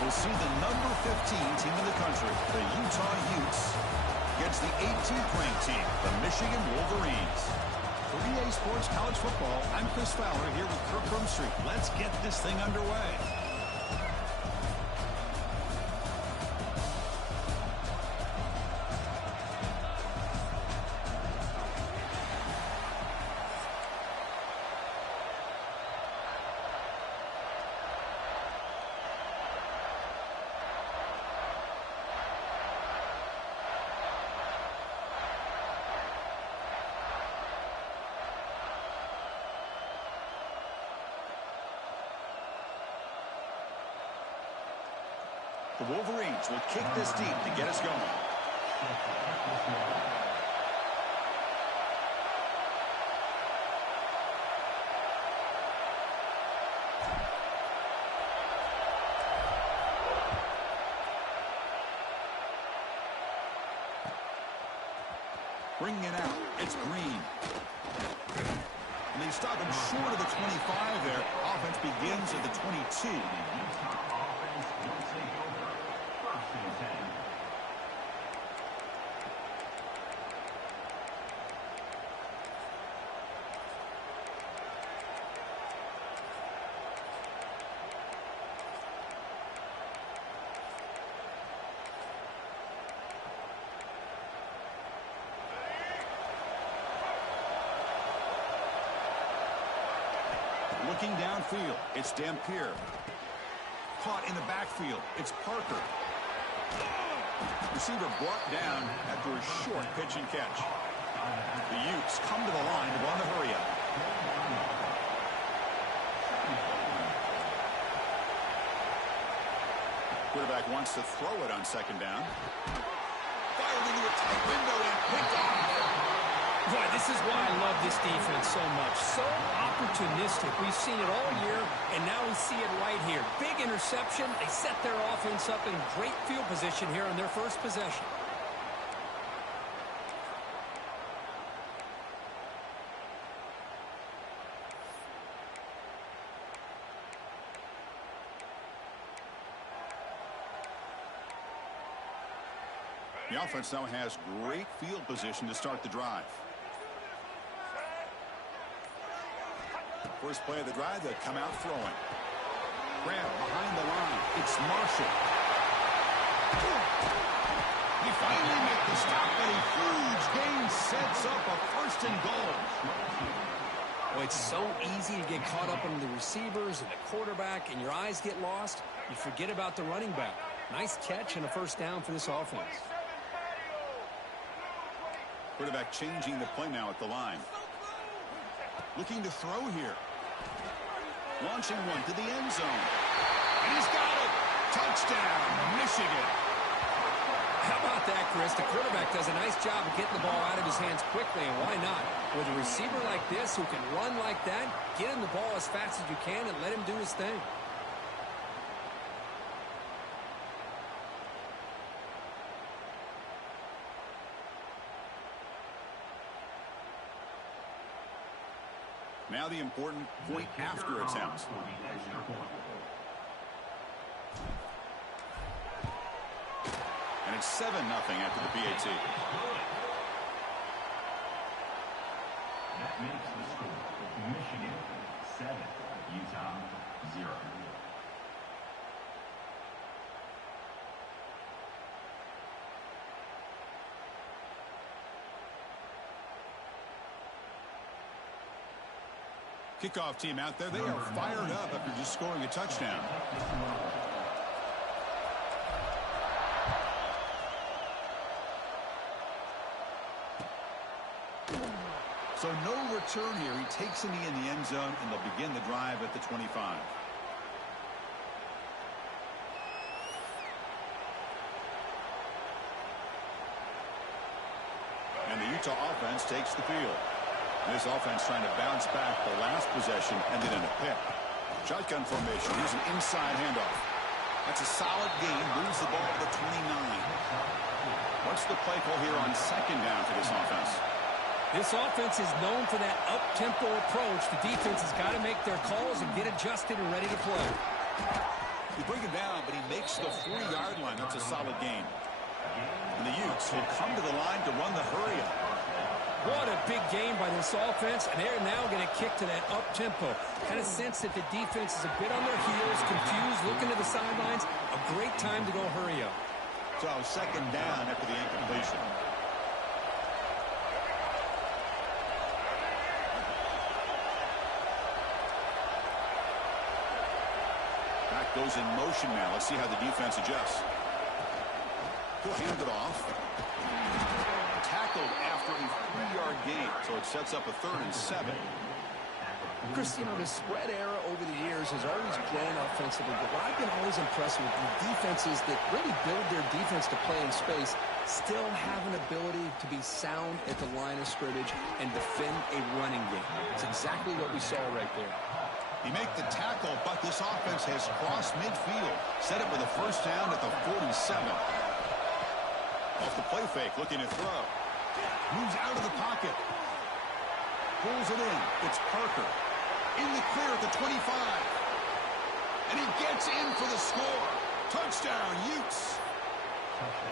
We'll see the number 15 team in the country, the Utah Utes, against the 18th ranked team, the Michigan Wolverines. For EA Sports College Football, I'm Chris Fowler here with Kirk Brumstreet. Let's get this thing underway. The Wolverines will kick this deep to get us going. Bringing it out, it's Green. And they stop him short of the 25 there. Offense begins at the 22. Looking downfield, it's Dampier. Caught in the backfield, it's Parker. Receiver brought down after a short pitch and catch. The Utes come to the line to run the hurry up. Quarterback wants to throw it on second down. Fired into a tight window and picked off. Boy, this is why I love this defense so much. So opportunistic. We've seen it all year, and now we see it right here. Big interception. They set their offense up in great field position here on their first possession. The offense now has great field position to start the drive. First play of the drive, they come out throwing. Graham behind the line. It's Marshall. They finally make the stop, and a huge gain sets up a first and goal. Well, it's so easy to get caught up in the receivers and the quarterback, and your eyes get lost. You forget about the running back. Nice catch and a first down for this offense. Quarterback changing the play now at the line. Looking to throw here. Launching one to the end zone. And he's got it. Touchdown, Michigan. How about that, Chris? The quarterback does a nice job of getting the ball out of his hands quickly, and why not? With a receiver like this who can run like that, get him the ball as fast as you can and let him do his thing. Now the important point after attempt. And it's 7-0 after the PAT. That makes the score Michigan 7, Utah 0. Kickoff team out there, they are fired up after just scoring a touchdown. So no return here. He takes a knee in the end zone, and they'll begin the drive at the 25. And the Utah offense takes the field. This offense trying to bounce back. The last possession ended in a pick. Shotgun formation. Here's an inside handoff. That's a solid gain. Moves the ball to the 29. What's the play call here on second down for this offense? This offense is known for that up-tempo approach. The defense has got to make their calls and get adjusted and ready to play. You bring it down, but he makes the 4-yard line. That's a solid gain. And the Utes will come to the line to run the hurry-up. What a big game by this offense, and they're now going to kick to that up-tempo. Kind of sense that the defense is a bit on their heels, confused, looking to the sidelines. A great time to go hurry up. So second down after the incompletion. Back goes in motion now. Let's see how the defense adjusts. He'll hand it off. Tackled after a 3-yard gain, so it sets up a 3rd and 7. Chris, you know, the spread era over the years has always grown offensively, but what I've been always impressed with the defenses that really build their defense to play in space still have an ability to be sound at the line of scrimmage and defend a running game. It's exactly what we saw right there. He made the tackle, but this offense has crossed midfield. Set up with a 1st down at the 47. Off the play fake, looking to throw. Moves out of the pocket. Pulls it in. It's Parker. In the clear at the 25. And he gets in for the score. Touchdown, Utes.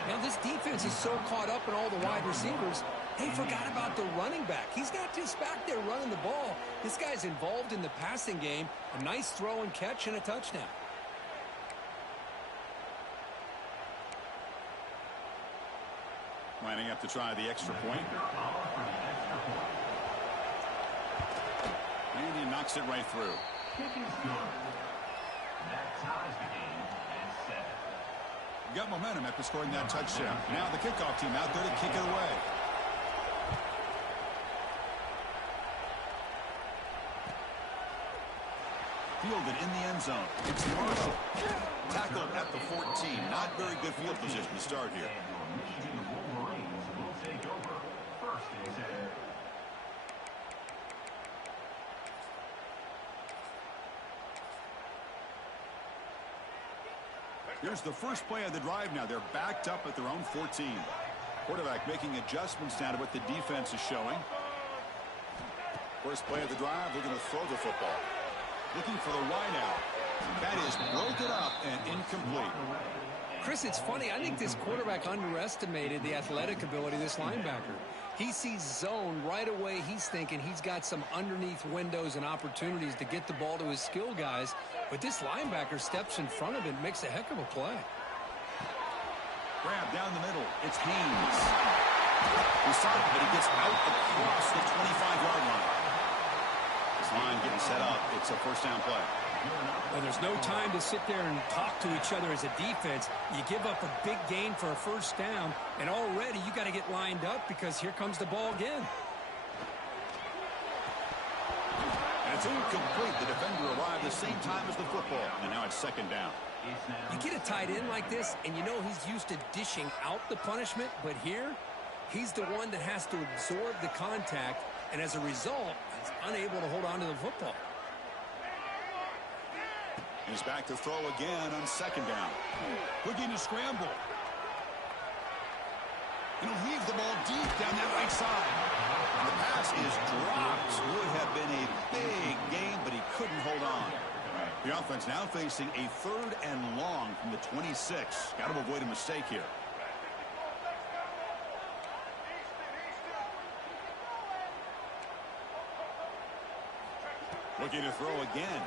Now, this defense is so caught up in all the wide receivers, they forgot about the running back. He's not just back there running the ball. This guy's involved in the passing game. A nice throw and catch and a touchdown. Lining up to try the extra point. And he knocks it right through. Kick is good. That ties the game at 7. Got momentum after scoring that touchdown. Now the kickoff team out there to kick it away. Fielded in the end zone. It's Marshall. Tackled at the 14. Not very good field position to start here. Michigan Wolverines will take over 1st and 10. Here's the first play of the drive now. They're backed up at their own 14. Quarterback making adjustments now to what the defense is showing. First play of the drive, they're going to throw the football. Looking for the wideout. That is broken up and incomplete. Chris, it's funny. I think this quarterback underestimated the athletic ability of this linebacker. He sees zone right away. He's thinking he's got some underneath windows and opportunities to get the ball to his skill guys. But this linebacker steps in front of it and makes a heck of a play. Grab down the middle. It's Haynes. He started, but he gets out across the 25-yard line. This line getting set up. It's a 1st down play. And there's no time to sit there and talk to each other as a defense. You give up a big gain for a 1st down, and already you got to get lined up because here comes the ball again. And it's incomplete. The defender arrived the same time as the football, and now it's 2nd down. You get a tight end like this, and you know he's used to dishing out the punishment, but here, he's the one that has to absorb the contact, and as a result, he's unable to hold on to the football. He's back to throw again on 2nd down. Looking to scramble. And he'll heave the ball deep down that right side. And the pass is dropped. Would have been a big game, but he couldn't hold on. The offense now facing a 3rd and long from the 26. Got to avoid a mistake here. Looking to throw again.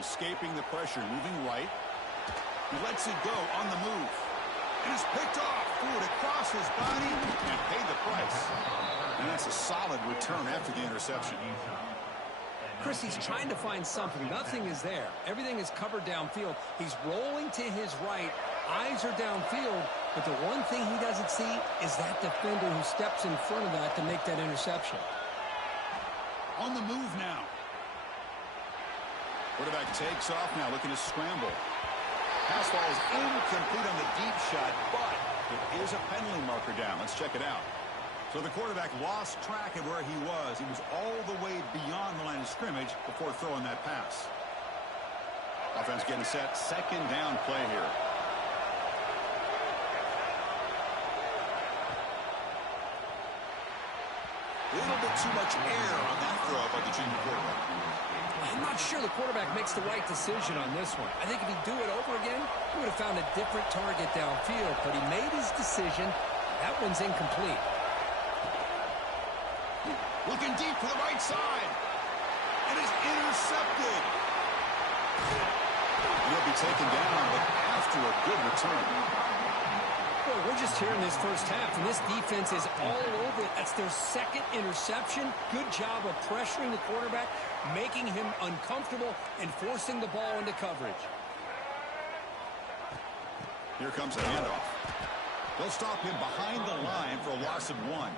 Escaping the pressure, moving right. He lets it go on the move. And it's picked off. Threw it across his body and paid the price. And that's a solid return after the interception. Chris, he's trying to find something. Nothing is there. Everything is covered downfield. He's rolling to his right. Eyes are downfield. But the one thing he doesn't see is that defender who steps in front of that to make that interception. On the move now. Quarterback takes off now, looking to scramble. Pass ball is incomplete on the deep shot, but it is a penalty marker down. Let's check it out. So the quarterback lost track of where he was. He was all the way beyond the line of scrimmage before throwing that pass. Offense getting set. 2nd down play here. A little bit too much air on that throw by the junior quarterback. I'm not sure the quarterback makes the right decision on this one. I think if he'd do it over again, he would have found a different target downfield, but he made his decision. That one's incomplete. Looking deep to the right side. And is intercepted. He'll be taken down, but after a good return. Boy, we're just here in this first half, and this defense is all over it. That's their second interception. Good job of pressuring the quarterback, making him uncomfortable, and forcing the ball into coverage. Here comes the handoff. They'll stop him behind the line for a loss of 1.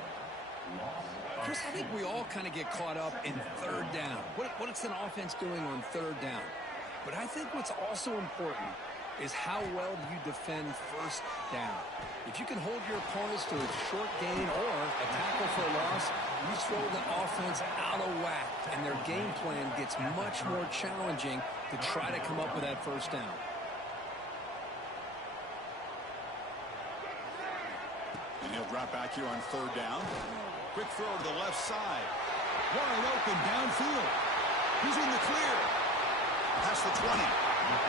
Chris, I think we all kind of get caught up in third down. What's an offense doing on third down? But I think what's also important is how well do you defend first down. If you can hold your opponents to a short gain or a tackle for a loss, you throw the offense out of whack, and their game plan gets much more challenging to try to come up with that first down. And he'll drop back here on third down. Quick throw to the left side. Wide open downfield. He's in the clear. Past the 20.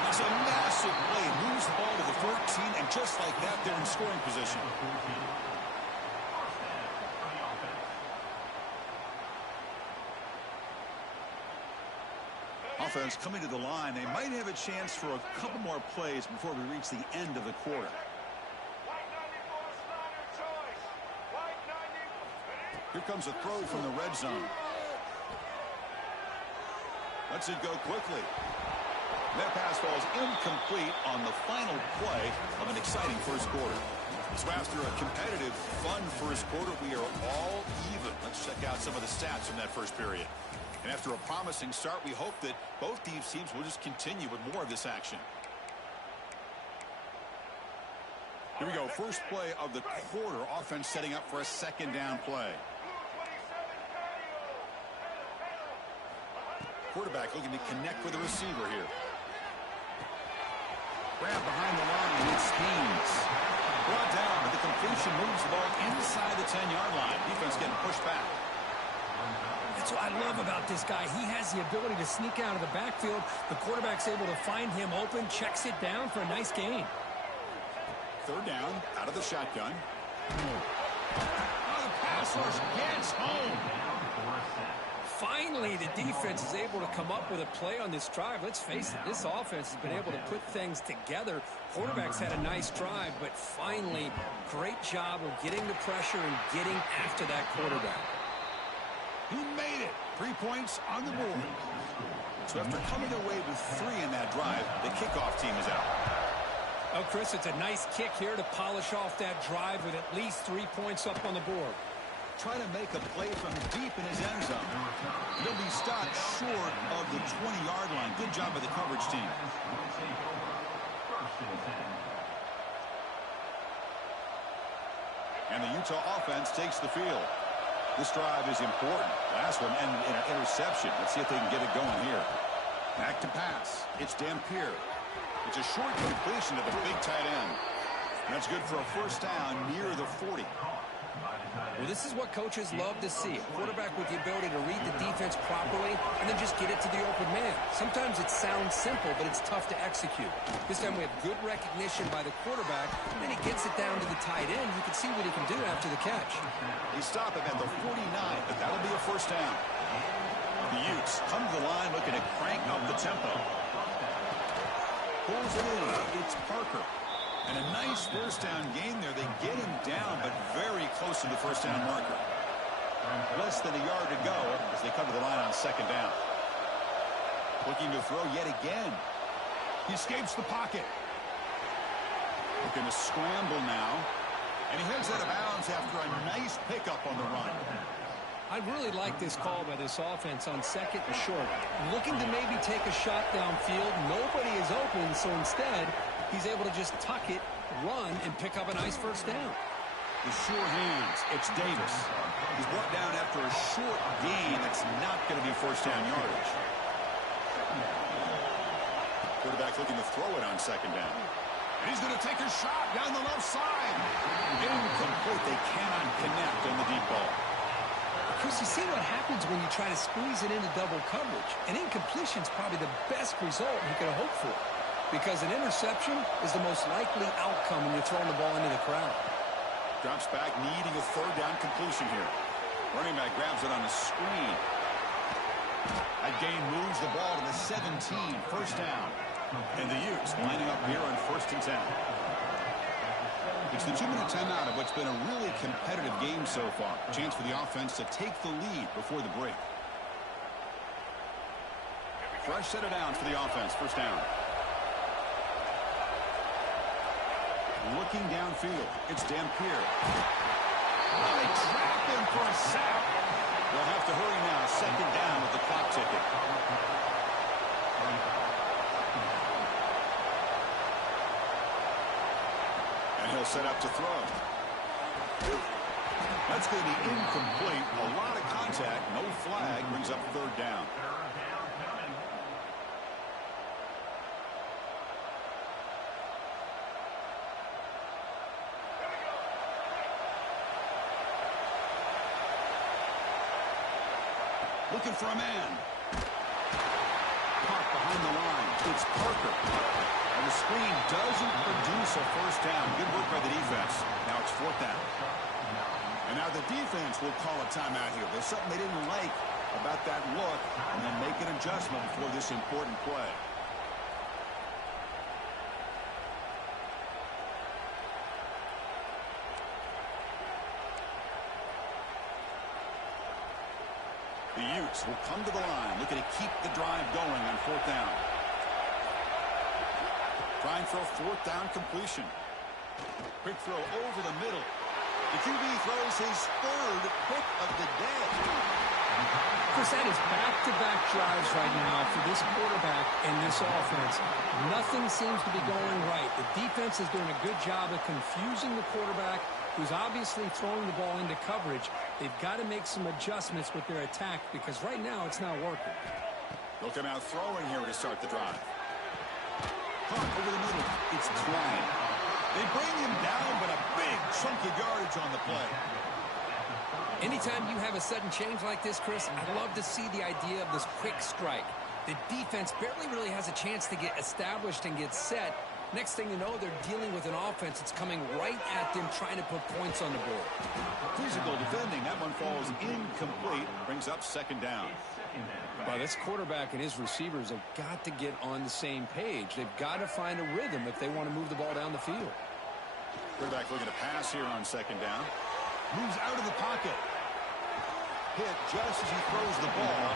It's a massive play. Moves the ball to the 14, and just like that, they're in scoring position. Offense coming to the line. They might have a chance for a couple more plays before we reach the end of the quarter. Here comes a throw from the red zone. Lets it go quickly. That pass falls incomplete on the final play of an exciting first quarter. So after a competitive, fun first quarter, we are all even. Let's check out some of the stats from that first period. And after a promising start, we hope that both these teams will just continue with more of this action. Here we go. First play of the quarter. Offense setting up for a second down play. Quarterback looking to connect with the receiver here. Grab behind the line. It spins. Brought down, but the completion moves the ball inside the 10-yard line. Defense getting pushed back. That's what I love about this guy. He has the ability to sneak out of the backfield. The quarterback's able to find him open, checks it down for a nice gain. Third down, out of the shotgun. Oh, the pass rush gets home. Finally, the defense is able to come up with a play on this drive. Let's face it, this offense has been able to put things together. Quarterback's had a nice drive, but finally, great job of getting the pressure and getting after that quarterback. He made it. 3 points on the board. So after coming away with 3 in that drive, the kickoff team is out. Oh, Chris, it's a nice kick here to polish off that drive with at least 3 points up on the board. Trying to make a play from deep in his end zone. He'll be stopped short of the 20-yard line. Good job by the coverage team. And the Utah offense takes the field. This drive is important. Last one ended in an interception. Let's see if they can get it going here. Back to pass. It's Dampier. It's a short completion to the big tight end. And that's good for a first down near the 40. Well, this is what coaches love to see. A quarterback with the ability to read the defense properly and then just get it to the open man. Sometimes it sounds simple, but it's tough to execute. This time we have good recognition by the quarterback, and he gets it down to the tight end. You can see what he can do after the catch. They stop him at the 49, but that'll be a first down. The Utes come to the line looking to crank up the tempo. Pulls it in. It's Parker. And a nice first down gain there. They get him down, but very close to the first down marker. Less than a yard to go as they come to the line on second down. Looking to throw yet again. He escapes the pocket. Looking to scramble now. And he heads out of bounds after a nice pickup on the run. I really like this call by this offense on second and short. Looking to maybe take a shot downfield. Nobody is open, so instead, he's able to just tuck it, run, and pick up a nice first down. The sure hands. It's Davis. He's brought down after a short gain. That's not going to be first down yardage. Quarterback looking to throw it on second down. And he's going to take a shot down the left side. Incomplete. They cannot connect on the deep ball. Chris, you see what happens when you try to squeeze it into double coverage. An incompletion is probably the best result he could have hoped for, because an interception is the most likely outcome when you're throwing the ball into the crowd. Drops back, needing a third down completion here. Running back grabs it on a screen. That gain moves the ball to the 17, first down. And the Utes lining up here on 1st and 10. It's the 2-minute timeout of what's been a really competitive game so far. Chance for the offense to take the lead before the break. Fresh set of downs for the offense, first down. Looking downfield, it's Dampier. Oh, they trap him for a sack. They'll have to hurry now, second down with the clock ticking. And he'll set up to throw. That's going to be incomplete. A lot of contact, no flag, brings up third down. Looking for a man. Caught behind the line. It's Parker. And the screen doesn't produce a first down. Good work by the defense. Now it's 4th down. And now the defense will call a timeout here. There's something they didn't like about that look, and then make an adjustment before this important play. The Utes will come to the line, looking to keep the drive going on 4th down. Trying for a 4th down completion. Quick throw over the middle. The QB throws his 3rd pick of the day. Chris, that is back-to-back drives right now for this quarterback and this offense. Nothing seems to be going right. The defense is doing a good job of confusing the quarterback, who's obviously throwing the ball into coverage. They've got to make some adjustments with their attack, because right now it's not working. They'll come out throwing here to start the drive. Caught over the middle. It's Klein. They bring him down, but a big chunk of yardage on the play. Anytime you have a sudden change like this, Chris, I love to see the idea of this quick strike. The defense barely really has a chance to get established and get set. Next thing you know, they're dealing with an offense that's coming right at them, trying to put points on the board. Physical defending. That one falls incomplete. Brings up 2nd down. Well, this quarterback and his receivers have got to get on the same page. They've got to find a rhythm if they want to move the ball down the field. Quarterback looking to pass here on 2nd down. Moves out of the pocket. Hit just as he throws the ball.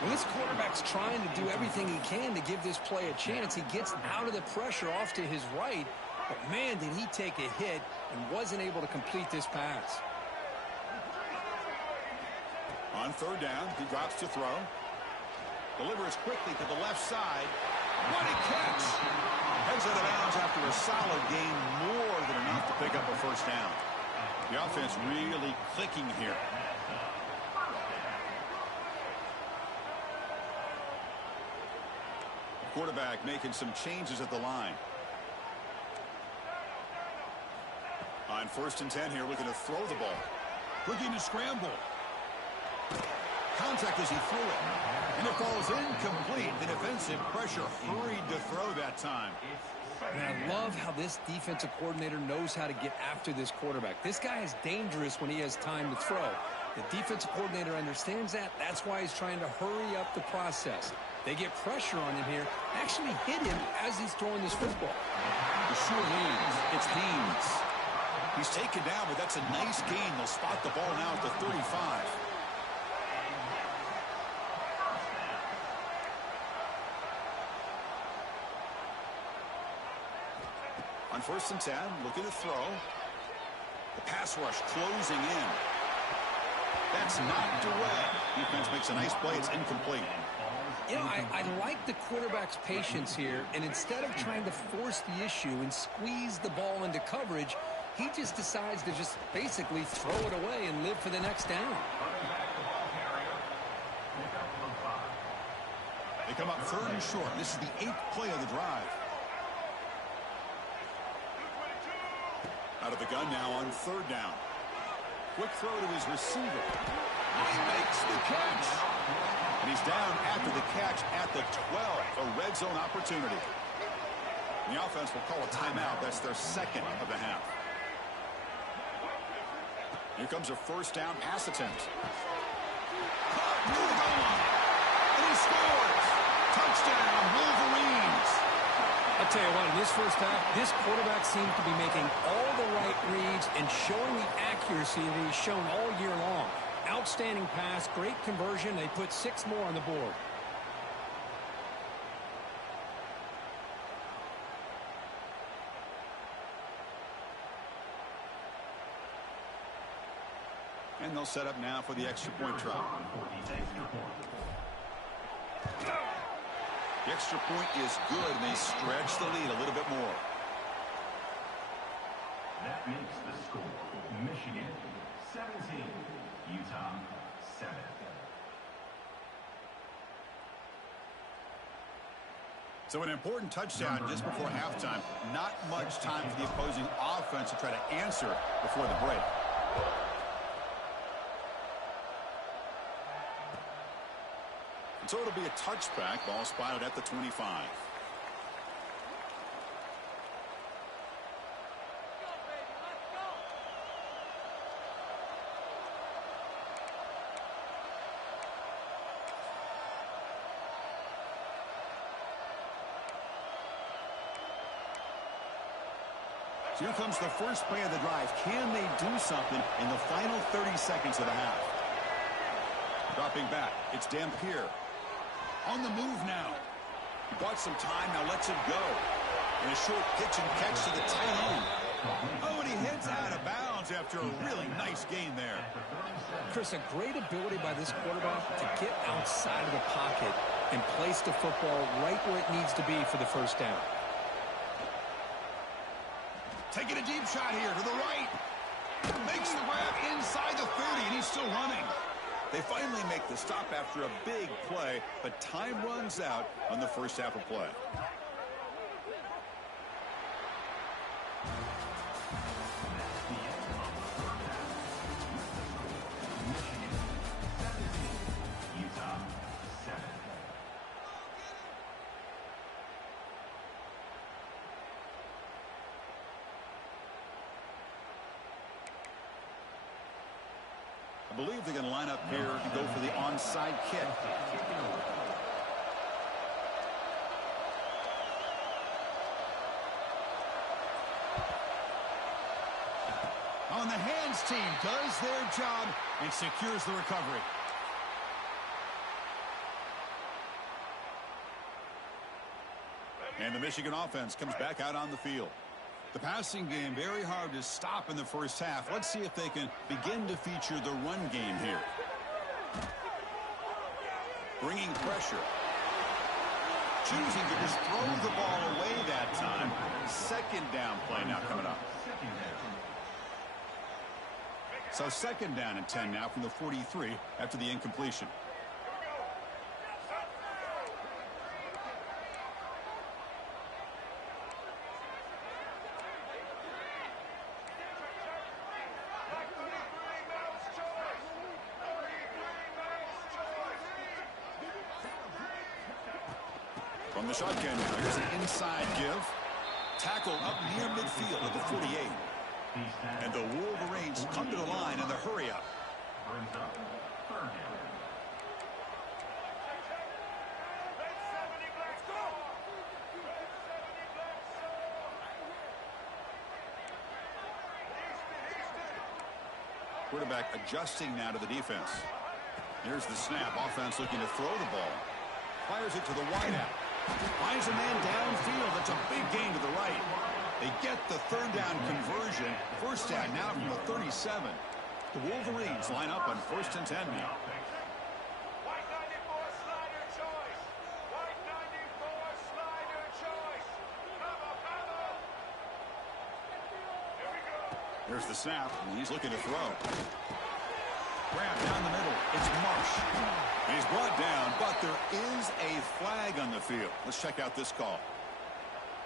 When this quarterback's trying to do everything he can to give this play a chance, he gets out of the pressure off to his right. But, man, did he take a hit and wasn't able to complete this pass. On 3rd down, he drops to throw. Delivers quickly to the left side. What a catch! Heads out of bounds after a solid gain, more than enough to pick up a first down. The offense really clicking here. The quarterback making some changes at the line. On 1st and 10 here, looking to throw the ball. Looking to scramble. Contact as he threw it. And it falls incomplete. The defensive pressure hurried to throw that time. And I love how this defensive coordinator knows how to get after this quarterback. This guy is dangerous when he has time to throw. The defensive coordinator understands that. That's why he's trying to hurry up the process. They get pressure on him here, actually hit him as he's throwing this football. The sure hands. It's Haynes. He's taken down, but that's a nice gain. They'll spot the ball now at the 35. On 1st and 10, looking to throw. The pass rush closing in. That's knocked away. Defense makes a nice play. It's incomplete. You know, I like the quarterback's patience here, and instead of trying to force the issue and squeeze the ball into coverage, he just decides to just basically throw it away and live for the next down. They come up 3rd and short. This is the 8th play of the drive. Out of the gun now on 3rd down. Quick throw to his receiver. He makes the catch. And he's down after the catch at the 12. A red zone opportunity. And the offense will call a timeout. That's their second of the half. Here comes a first down pass attempt. Caught near the goal line. And he scores. Touchdown, Wolverines. I'll tell you what, in this first half, this quarterback seems to be making all the right reads and showing the accuracy that he's shown all year long. Outstanding pass, great conversion. They put 6 more on the board. And they'll set up now for the extra point try. The extra point is good, and they stretch the lead a little bit more. That makes the score Michigan 17, Utah 7. So an important touchdown just before halftime. Not much time for the opposing offense to try to answer before the break. So it'll be a touchback. Ball spotted at the 25. So here comes the first play of the drive. Can they do something in the final 30 seconds of the half? Dropping back, it's Dampier. On the move now. He bought some time, now lets it go. And a short pitch and catch to the tight end. Oh, and he heads out of bounds after a really nice gain there. Chris, a great ability by this quarterback to get outside of the pocket and place the football right where it needs to be for the first down. Taking a deep shot here to the right. Makes the grab inside the 30, and he's still running. They finally make the stop after a big play, but time runs out on the first half of play. Utah 7. I believe they're going to line up here to go for the onside kick. On the hands team does their job and secures the recovery. And the Michigan offense comes back out on the field. The passing game very hard to stop in the first half. Let's see if they can begin to feature the run game here. Bringing pressure. Choosing to just throw the ball away that time. Second down play now coming up. So second down and 10 now from the 43 after the incompletion. From the shotgun, here's an inside give. Tackle up near midfield at the 48. And the Wolverines come to the line in the hurry up. Brings up third down. Quarterback adjusting now to the defense. Here's the snap. Offense looking to throw the ball. Fires it to the wideout. Finds a man downfield. That's a big gain to the right. They get the third down conversion. First down now from the 37. The Wolverines line up on 1st and 10 now. White 94 slider choice. White 94 slider choice. Cover, cover. Here we go. Here's the snap, and he's looking to throw. Grab down the middle. It's Marsh. He's brought down, but there is a flag on the field. Let's check out this call.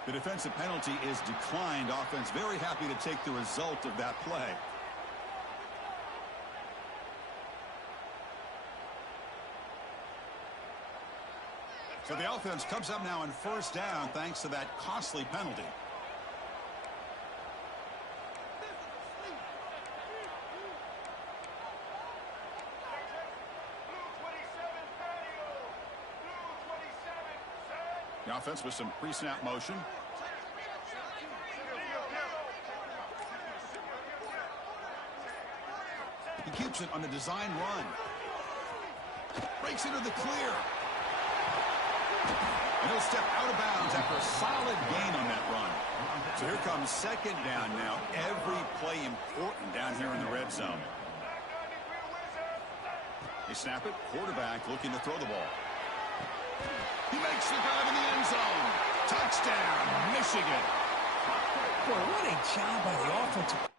The defensive penalty is declined. Offense very happy to take the result of that play. So the offense comes up now on first down thanks to that costly penalty. The offense with some pre-snap motion. He keeps it on the design run. Breaks into the clear. And he'll step out of bounds after a solid gain on that run. So here comes second down now. Every play important down here in the red zone. They snap it. Quarterback looking to throw the ball. He makes the grab in the end zone. Touchdown, Michigan. Boy, what a job by the offensive